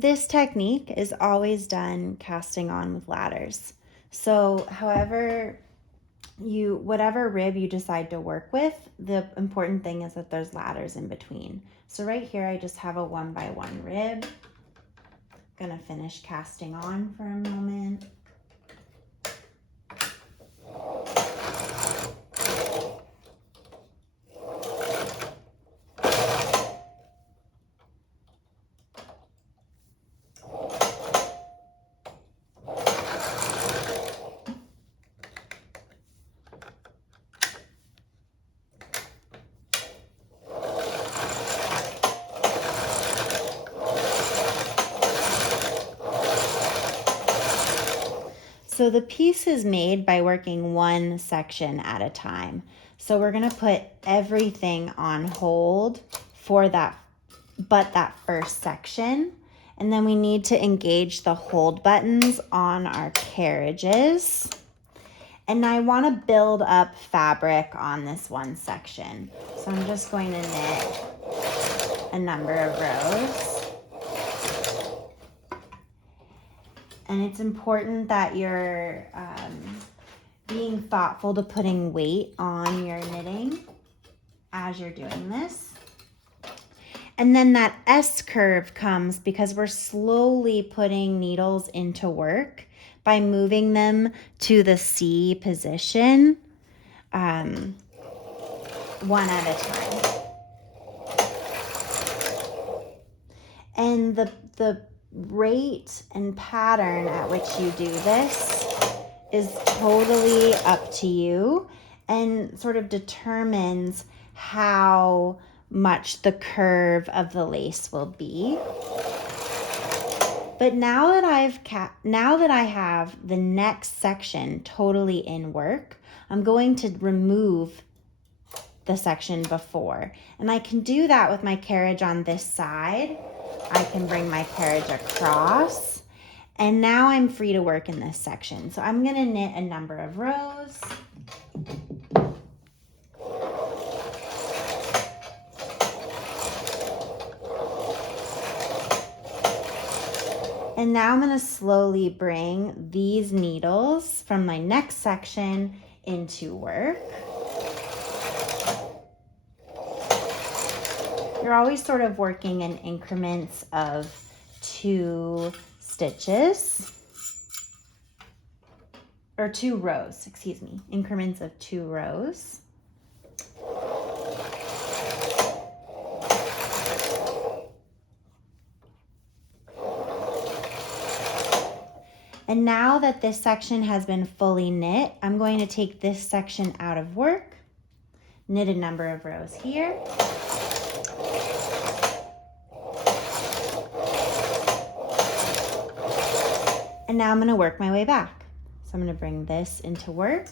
this technique is always done casting on with ladders. So whatever rib you decide to work with, the important thing is that there's ladders in between. So right here, I just have a 1x1 rib. Gonna finish casting on for a moment. So the piece is made by working one section at a time. So we're gonna put everything on hold for that first section. And then we need to engage the hold buttons on our carriages. And I wanna build up fabric on this one section. So I'm just going to knit a number of rows. And it's important that you're being thoughtful to putting weight on your knitting as you're doing this. And then that S curve comes because we're slowly putting needles into work by moving them to the C position, one at a time. And the rate and pattern at which you do this is totally up to you and sort of determines how much the curve of the lace will be. But now that I have the next section totally in work, I'm going to remove the section before. And I can do that with my carriage on this side. I can bring my carriage across, and now I'm free to work in this section. So I'm gonna knit a number of rows. And now I'm gonna slowly bring these needles from my next section into work. You're always sort of working in increments of 2 stitches, or 2 rows, excuse me, increments of 2 rows. And now that this section has been fully knit, I'm going to take this section out of work, knit a number of rows here. And now I'm going to work my way back. So I'm going to bring this into work.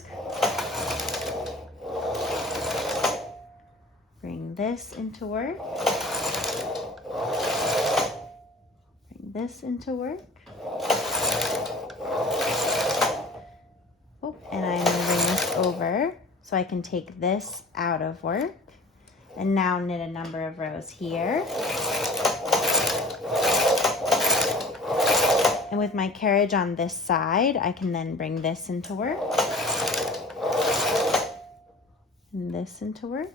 Bring this into work. Bring this into work. Oh, and I'm going to bring this over so I can take this out of work. And now knit a number of rows here. And with my carriage on this side, I can then bring this into work. And this into work.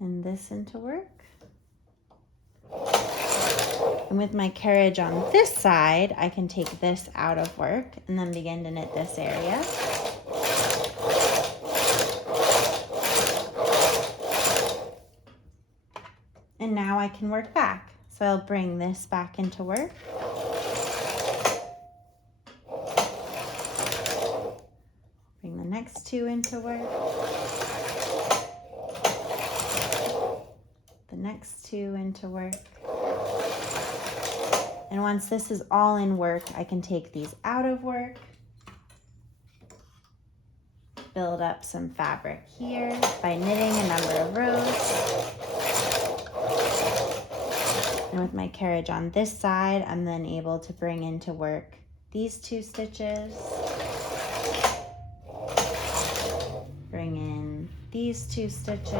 And this into work. And with my carriage on this side, I can take this out of work and then begin to knit this area. And now I can work back. So I'll bring this back into work. Bring the next 2 into work. The next 2 into work. And once this is all in work, I can take these out of work, build up some fabric here by knitting a number of rows. And with my carriage on this side, I'm then able to bring into work these 2 stitches. Bring in these 2 stitches.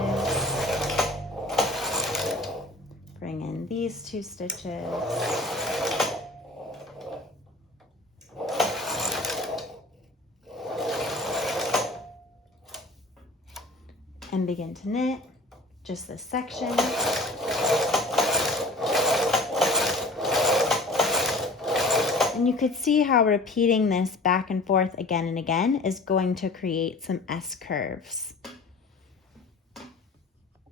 Bring in these 2 stitches. And begin to knit just this section. And you could see how repeating this back and forth again and again is going to create some S curves.